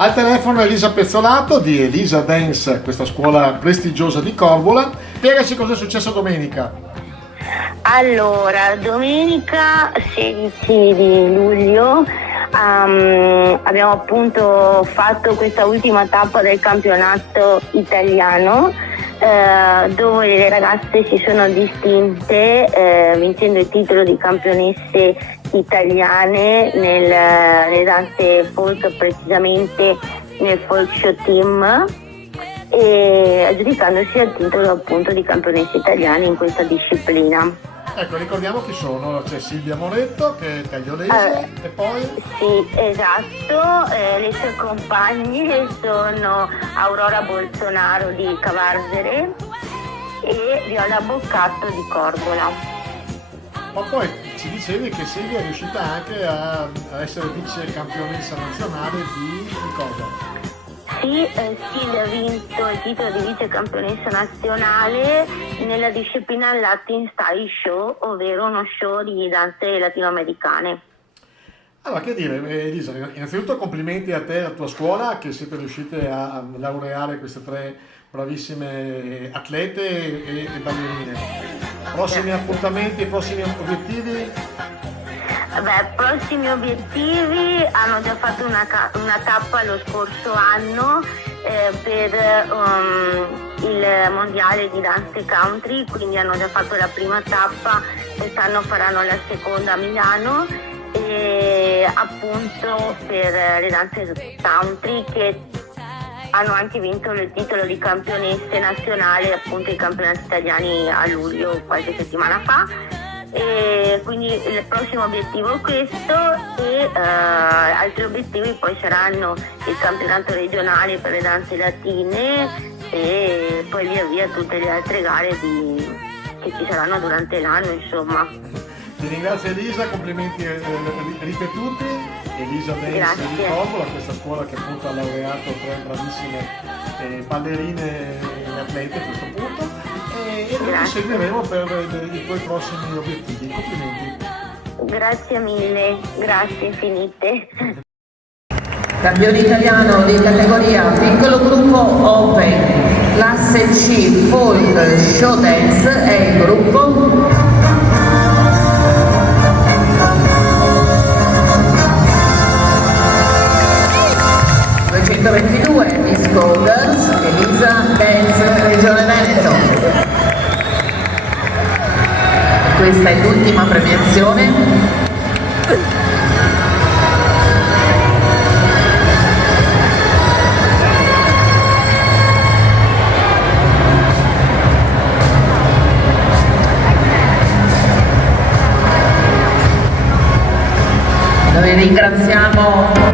Al telefono Elisa Pezzolato di Elisa Dance, questa scuola prestigiosa di Corvola. Spiegaci cosa è successo domenica. Allora, domenica 16 di luglio abbiamo appunto fatto questa ultima tappa del campionato italiano dove le ragazze si sono distinte vincendo il titolo di campionesse italiane nelle danze folk, precisamente nel folk show team, e aggiudicandosi il titolo appunto di campionesse italiane in questa disciplina. Ecco, ricordiamo chi sono, c'è Silvia Moretto che è tagliolese e poi... Sì, esatto, le sue compagne sono Aurora Bolsonaro di Cavarzere e Viola Boccatto di Corvola. Ma poi ci dicevi che Silvia è riuscita anche a essere vice campionessa nazionale di cosa? Sì, Silvia ha vinto il titolo di vice campionessa nazionale nella disciplina Latin Style Show, ovvero uno show di danze latinoamericane. Allora, che dire, Elisa, innanzitutto complimenti a te e alla tua scuola che siete riuscite a laureare queste tre bravissime atlete e ballerine. Prossimi appuntamenti, prossimi obiettivi? Prossimi obiettivi, hanno già fatto una tappa lo scorso anno per il mondiale di dance country, quindi hanno già fatto la prima tappa, quest'anno faranno la seconda a Milano, e appunto per le danze country che hanno anche vinto il titolo di campionesse nazionale, appunto i campionati italiani a luglio qualche settimana fa. E quindi il prossimo obiettivo è questo, e altri obiettivi poi saranno il campionato regionale per le danze latine e poi via via tutte le altre gare che ci saranno durante l'anno, insomma. Ti ringrazio Elisa, complimenti ripetuti. Elisa Dance di Corvola, questa scuola che appunto ha laureato tre bravissime ballerine e atlete a questo punto, e noi ti seguiremo per i tuoi prossimi obiettivi. Complimenti. Grazie mille, grazie infinite. Campione italiano di categoria piccolo gruppo Open, classe C Folk Show Dance è il gruppo 222 Disco Girls, Elisa Dance, Regione Veneto. Questa è l'ultima premiazione. Noi ringraziamo